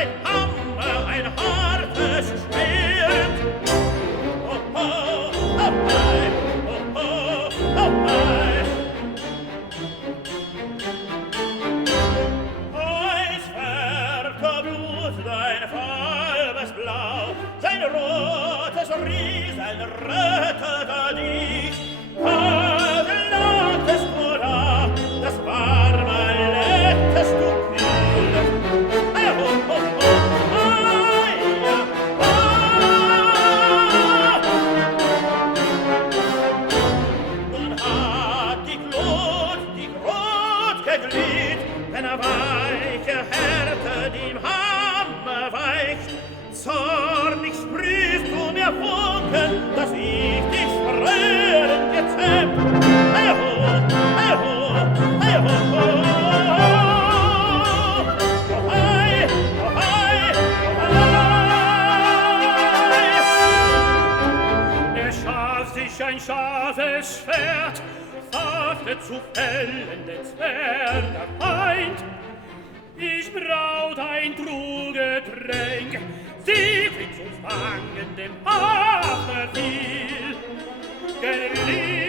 ein Hammer, ein hartes Schwert. Oh, oh, oh, ei, oh, oh, oh, ei. Eis färbte Blut, dein falbes Blau, sein rotes Riesen rettete dich. Was lagtest du da, das warme lettest du kühl. Oh, oh, oh, ei, ja, ah. Nun hat die Glut geglüht, denn weiche Härte dem Hammer weicht. Zornig sprühst du mir Funken, dass ich dich fröhlen gezähmt. Eho, eho, eho, oh hei, oh hei, oh hei. Er schaf sich ein scharfes Schwert, fachte zu fällen den Zwerg der Feind. Ich braut ein Truggetränk, Siegfried zu fangen dem Hammer fiel. Gelieh